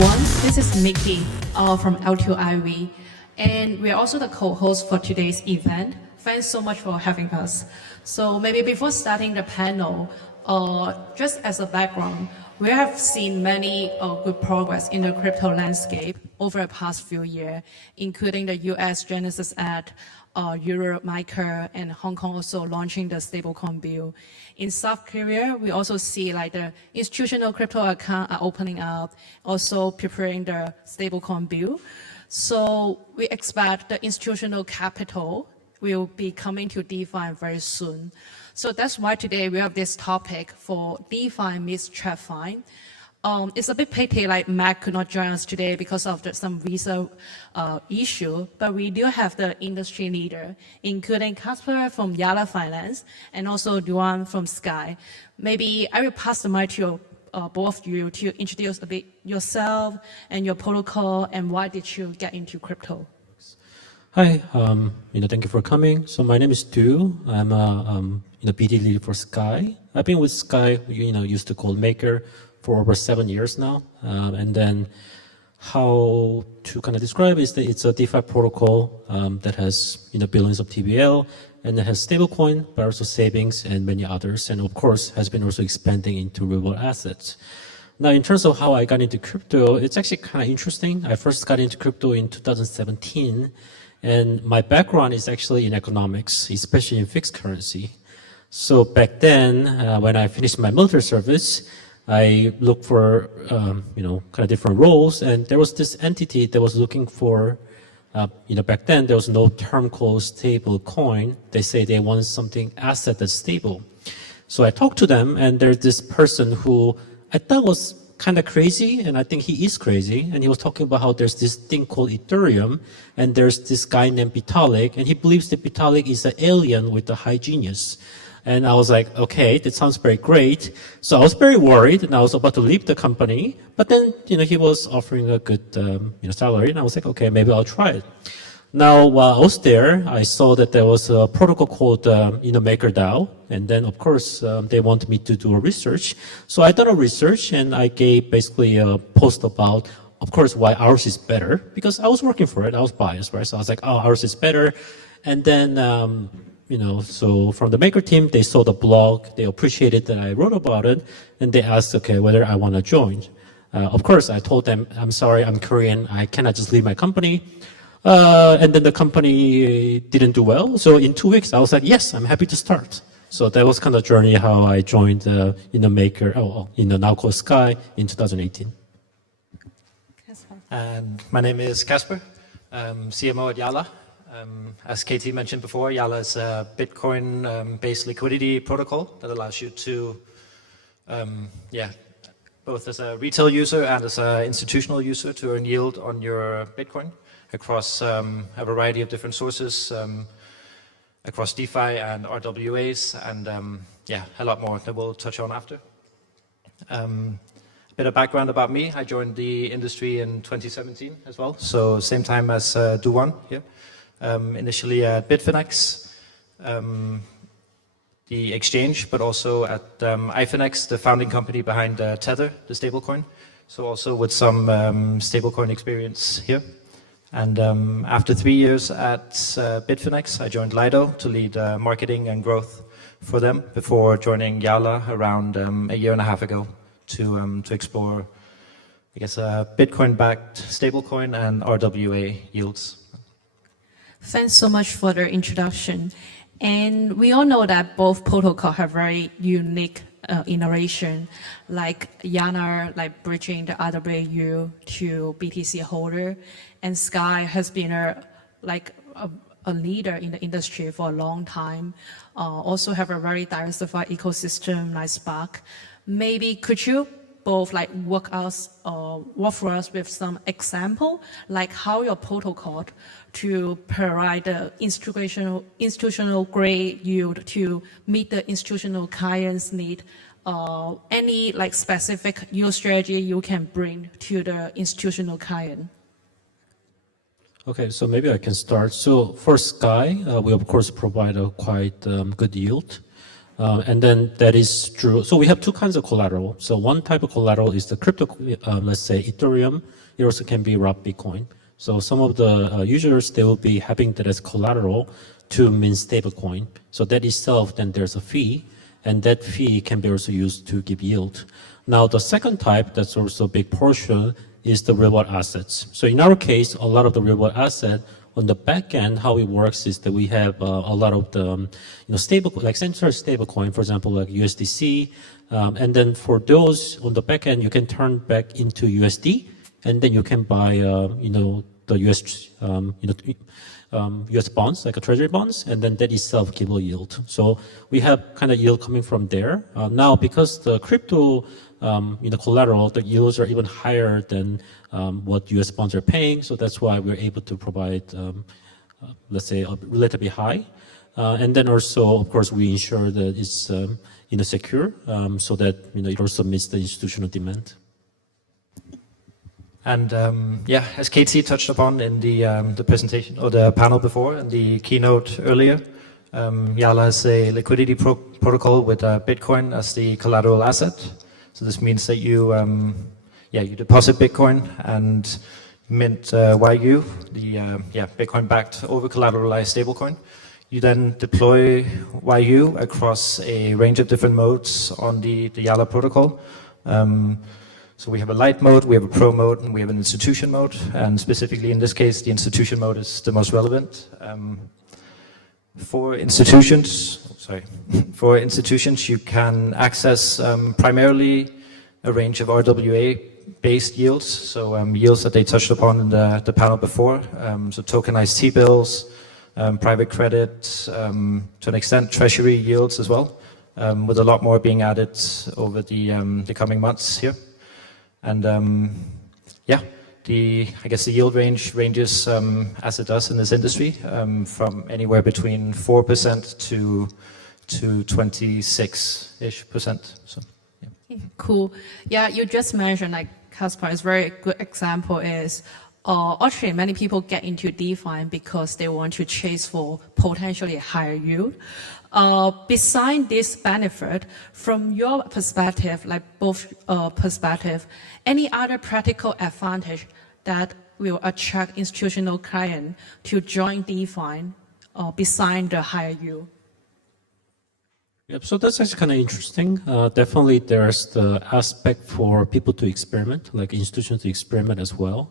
everyone. This is Miki from L2IV, and we're also the co-host for today's event. Thanks so much for having us. So maybe before starting the panel, just as a background, we have seen many good progress in the crypto landscape over the past few years, including the US Genesis Act, Europe Maker, and Hong Kong also launching the stablecoin bill. In South Korea, we also see like the institutional crypto account are opening up, also preparing the stablecoin bill. So we expect the institutional capital will be coming to DeFi very soon. So that's why today we have this topic for DeFi meets TradFi. It's a bit pity like Mac could not join us today because of some visa issue, but we do have the industry leader, including Kasper from Yala Finance and also Doowan from Sky. Maybe I will pass the mic to both of you to introduce a bit yourself and your protocol and why did you get into crypto? Hi, thank you for coming. So my name is Du. I'm a BD lead for Sky. I've been with Sky, used to call Maker, for over 7 years now. And then how to kind of describe is that it's a DeFi protocol that has billions of TVL and it has stablecoin, but also savings and many others. And of course, has been also expanding into real assets. Now, in terms of how I got into crypto, it's actually kind of interesting. I first got into crypto in 2017. And my background is actually in economics, especially in fixed currency. So back then, when I finished my military service, I looked for, kind of different roles, and there was this entity that was looking for, back then there was no term called stable coin. They say they want something asset that's stable. So I talked to them, and there's this person who I thought was kind of crazy, and I think he is crazy, and he was talking about how there's this thing called Ethereum, and there's this guy named Vitalik, and he believes that Vitalik is an alien with a high genius. And I was like, okay, that sounds very great. So I was very worried, and I was about to leave the company. But then, he was offering a good, salary, and I was like, okay, maybe I'll try it. Now, while I was there, I saw that there was a protocol called, MakerDAO, and then, of course, they wanted me to do a research. So I done a research, and I gave basically a post about, of course, why ours is better, because I was working for it. I was biased, right? So I was like, oh, ours is better. And then, so from the Maker team, they saw the blog, they appreciated that I wrote about it, and they asked, okay, whether I want to join. Of course, I told them, I'm sorry, I'm Korean, I cannot just leave my company. And then the company didn't do well. So in 2 weeks, I was like, yes, I'm happy to start. So that was kind of the journey how I joined Maker, now called Sky in 2018. And my name is Kasper, CMO at Yala. As KT mentioned before, Yala is a Bitcoin-based liquidity protocol that allows you to, both as a retail user and as an institutional user to earn yield on your Bitcoin across a variety of different sources, across DeFi and RWAs, and a lot more that we'll touch on after. A bit of background about me. I joined the industry in 2017 as well, so same time as Doowan here. Initially at Bitfinex, the exchange, but also at iFinex, the founding company behind Tether, the stablecoin. So also with some stablecoin experience here. And after 3 years at Bitfinex, I joined Lido to lead marketing and growth for them before joining Yala around a year and a half ago to explore, Bitcoin-backed stablecoin and RWA yields. Thanks so much for the introduction. And we all know that both protocols have very unique innovation, like Yala, like bridging the RWA to BTC holder, and Sky has been a leader in the industry for a long time. Also have a very diversified ecosystem like Spark. Maybe could you both walk through us with some example, like how your protocol to provide the institutional grade yield to meet the institutional clients' need. Any specific yield strategy you can bring to the institutional client? Okay, so maybe I can start. So for Sky, we of course provide a quite good yield. And then that is true. So we have two kinds of collateral. So one type of collateral is the crypto, let's say Ethereum. It also can be raw Bitcoin. So some of the users, they will be having that as collateral to mint stablecoin. So that itself, then there's a fee, and that fee can be also used to give yield. Now the second type, that's also a big portion, is the real world assets. So in our case, a lot of the real world asset on the back end, how it works is that we have a lot of the stable, like central stablecoin, for example, like USDC, and then for those on the back end, you can turn back into USD, and then you can buy the US US bonds, like a treasury bonds, and then that itself give a yield. So we have kind of yield coming from there. Now, because the crypto collateral, the yields are even higher than what US bonds are paying, so that's why we're able to provide, let's say, a relatively high. And then also, of course, we ensure that it's secure, so that it also meets the institutional demand. And as Katie touched upon in the presentation or the panel before and the keynote earlier, Yala has a liquidity protocol with Bitcoin as the collateral asset. So this means that you deposit Bitcoin and mint YU, the Bitcoin-backed over-collateralized stablecoin. You then deploy YU across a range of different modes on the Yala protocol. So we have a light mode, we have a pro mode, and we have an institution mode. And specifically in this case, the institution mode is the most relevant. For institutions, you can access primarily a range of RWA-based yields, so yields that they touched upon in the panel before. So tokenized T-bills, private credit, to an extent treasury yields as well, with a lot more being added over the coming months here. And I guess the yield ranges as it does in this industry, from anywhere between 4% to 26-ish%. So, yeah. Cool. Yeah, you just mentioned like Kasper is very good example is actually many people get into DeFi because they want to chase for potentially higher yield. Beside this benefit, from your perspective, like both perspective, any other practical advantage that will attract institutional client to join DeFi beside the higher yield? Yep, so that's actually kind of interesting. Definitely there's the aspect for people to experiment, like institutions to experiment as well.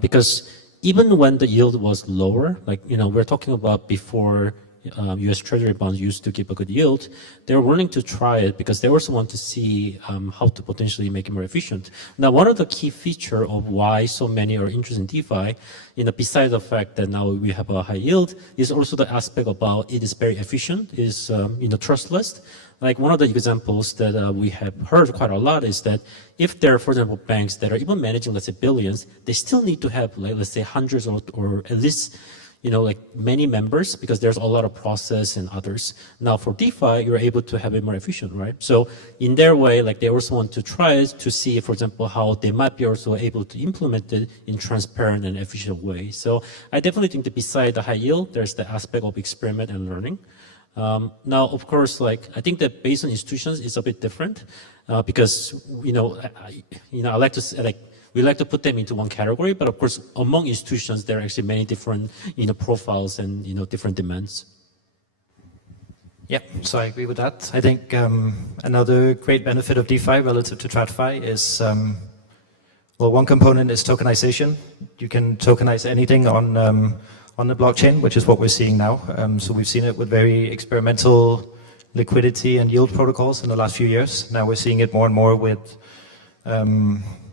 Because even when the yield was lower, like, we're talking about before US Treasury bonds used to give a good yield, they were willing to try it because they also want to see how to potentially make it more efficient. Now, one of the key features of why so many are interested in DeFi, besides the fact that now we have a high yield, is also the aspect about it is very efficient, it is trustless. Like one of the examples that we have heard quite a lot is that if there are, for example, banks that are even managing, let's say, billions, they still need to have, like, let's say, hundreds or at least like many members, because there's a lot of process and others. Now for DeFi, you're able to have it more efficient, right? So in their way, like they also want to try it to see, for example, how they might be also able to implement it in transparent and efficient way. So I definitely think that beside the high yield, there's the aspect of experiment and learning. Now, of course, like I think that based on institutions is a bit different because I like to say, like, we like to put them into one category, but of course, among institutions, there are actually many different, profiles and, different demands. Yeah, so I agree with that. I think another great benefit of DeFi relative to TradFi is, one component is tokenization. You can tokenize anything on the blockchain, which is what we're seeing now. So we've seen it with very experimental liquidity and yield protocols in the last few years. Now we're seeing it more and more with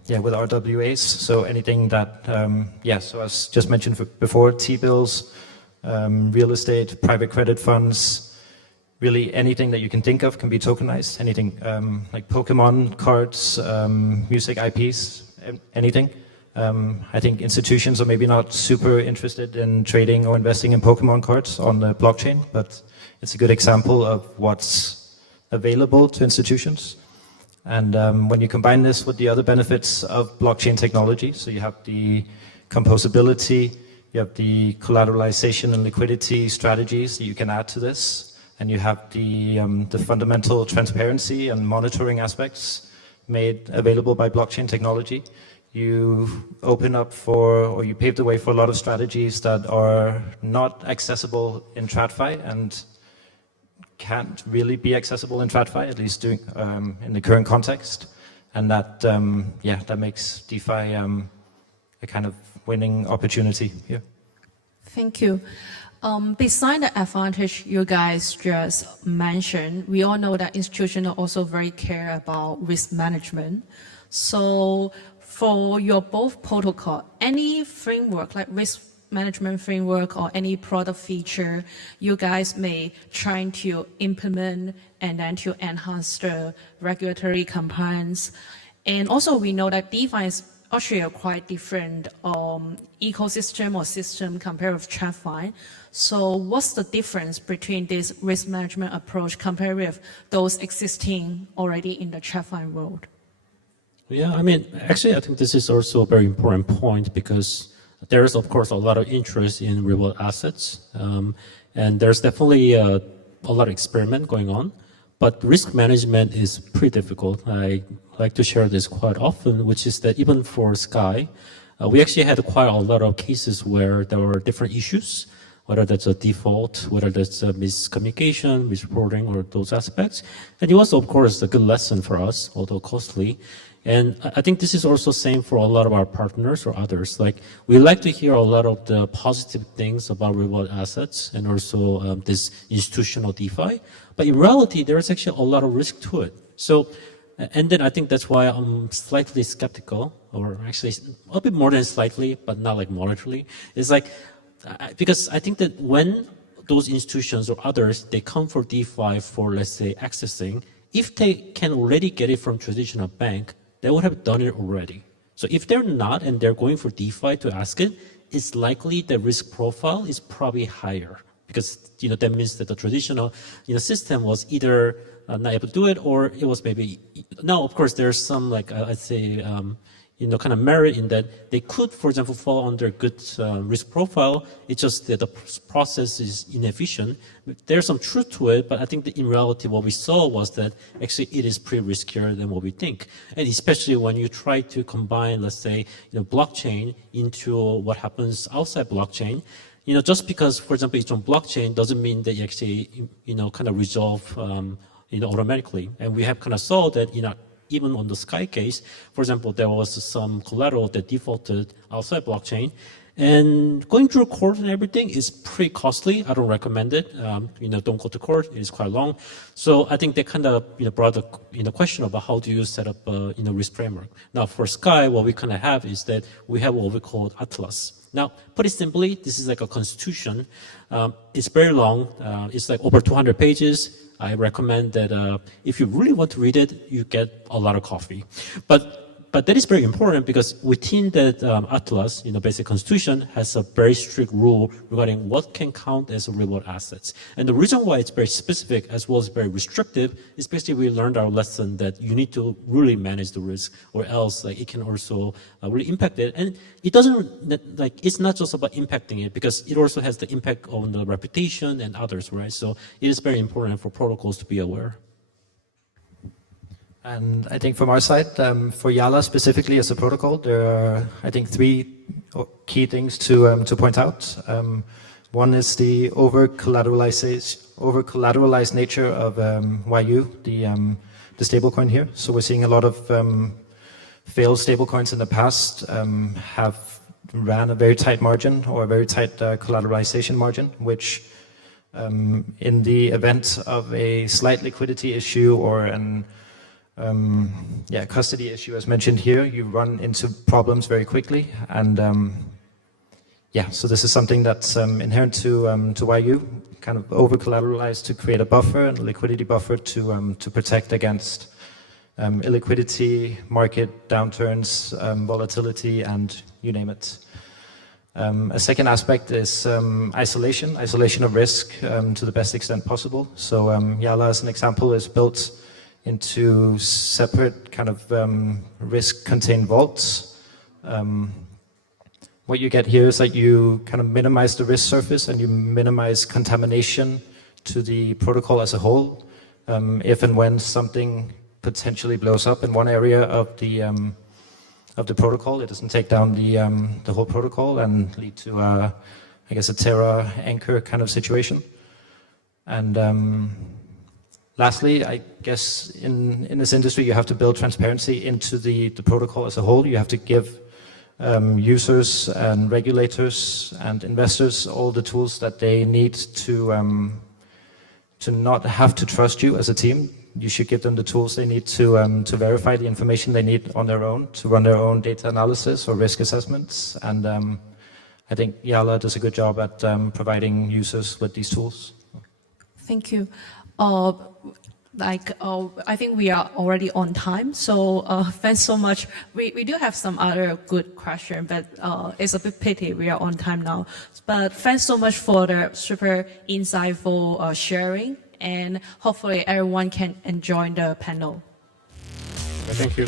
RWAs, so anything that, so as just mentioned before, T-bills, real estate, private credit funds, really anything that you can think of can be tokenized, anything like Pokemon cards, music IPs, anything. I think institutions are maybe not super interested in trading or investing in Pokemon cards on the blockchain, but it's a good example of what's available to institutions. And when you combine this with the other benefits of blockchain technology, so you have the composability, you have the collateralization and liquidity strategies that you can add to this, and you have the fundamental transparency and monitoring aspects made available by blockchain technology, you open up for, or you pave the way for a lot of strategies that are not accessible in TradFi and can't really be accessible in TradFi, at least in the current context. And that, that makes DeFi a kind of winning opportunity here. Thank you. Beside the advantage you guys just mentioned, we all know that institutions also very care about risk management. So for your both protocol, any framework like risk management framework or any product feature you guys may try to implement and then to enhance the regulatory compliance. And also we know that DeFi is actually a quite different ecosystem or system compared with TradFi. So what's the difference between this risk management approach compared with those existing already in the TradFi world? Yeah, I mean, actually, I think this is also a very important point because there is, of course, a lot of interest in real assets. And there's definitely a lot of experiment going on. But risk management is pretty difficult. I like to share this quite often, which is that even for Sky, we actually had quite a lot of cases where there were different issues, whether that's a default, whether that's a miscommunication, misreporting, or those aspects. And it was, of course, a good lesson for us, although costly. And I think this is also same for a lot of our partners or others. Like, we like to hear a lot of the positive things about real assets and also this institutional DeFi. But in reality, there is actually a lot of risk to it. So, and then I think that's why I'm slightly skeptical, or actually a bit more than slightly, but not like moderately. It's like, because I think that when those institutions or others, they come for DeFi for, let's say, accessing, if they can already get it from traditional bank, they would have done it already. So if they're not and they're going for DeFi to ask it, it's likely the risk profile is probably higher because that means that the traditional system was either not able to do it or it was maybe. Now, of course, there's some like I'd say kind of merit in that they could, for example, fall under good risk profile. It's just that the process is inefficient. There's some truth to it, but I think that in reality, what we saw was that actually it is pretty riskier than what we think. And especially when you try to combine, let's say, blockchain into what happens outside blockchain. Just because, for example, it's on blockchain doesn't mean that you actually, kind of resolve, automatically. And we have kind of saw that, even on the Sky case, for example, there was some collateral that defaulted outside blockchain. And going through court and everything is pretty costly. I don't recommend it. Don't go to court. It is quite long. So I think they kind of brought the question about how do you set up a risk framework. Now for Sky, what we kind of have is that we have what we call Atlas. Now, put it simply, this is like a constitution. It's very long. It's like over 200 pages. I recommend that if you really want to read it, you get a lot of coffee. But that is very important because within that Atlas, basic constitution has a very strict rule regarding what can count as real assets. And the reason why it's very specific as well as very restrictive is basically we learned our lesson that you need to really manage the risk or else it can also really impact it. And it doesn't, it's not just about impacting it because it also has the impact on the reputation and others, right? So it is very important for protocols to be aware. And I think from our side, for Yala specifically as a protocol, there are, I think, 3 key things to point out. One is the over-collateralized nature of YU, the stablecoin here. So we're seeing a lot of failed stablecoins in the past have ran a very tight margin or a very tight collateralization margin, which in the event of a slight liquidity issue or an custody issue as mentioned here, you run into problems very quickly. And so this is something that's inherent to YU, kind of over-collateralized to create a buffer and a liquidity buffer to protect against illiquidity, market downturns, volatility, and you name it. A second aspect is isolation of risk to the best extent possible. So Yala, as an example, is built into separate kind of risk-contained vaults. What you get here is that you kind of minimize the risk surface and you minimize contamination to the protocol as a whole. If and when something potentially blows up in one area of the protocol, it doesn't take down the whole protocol and lead to I guess a Terra anchor kind of situation. And lastly, I guess in this industry you have to build transparency into the protocol as a whole. You have to give users and regulators and investors all the tools that they need to not have to trust you as a team. You should give them the tools they need to verify the information they need on their own, to run their own data analysis or risk assessments. And I think Yala does a good job at providing users with these tools. Thank you. I think we are already on time, so thanks so much. We do have some other good questions, but it's a bit pity we are on time now. But thanks so much for the super insightful sharing, and hopefully everyone can enjoy the panel. Thank you.